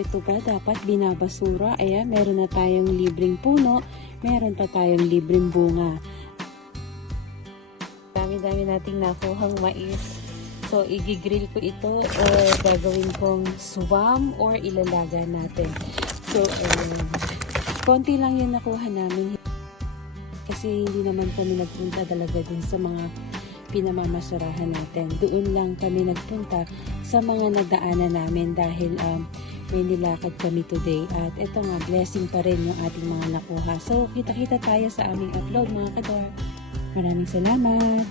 ito ba dapat binabasura? Ayan, meron na tayong libreng puno, meron pa tayong libreng bunga. Dami-dami nating nakuhang mais. So, igigrill ko ito or gagawin kong swam or ilalaga natin. So, konti lang yung nakuha namin. Kasi hindi naman kami nagpunta talaga dun sa mga pinamamasurahan natin. Doon lang kami nagpunta sa mga nagdaanan namin dahil may nilakad kami today. At ito nga, blessing pa rin yung ating mga nakuha. So, kita-kita tayo sa aming upload mga kador. Maraming salamat!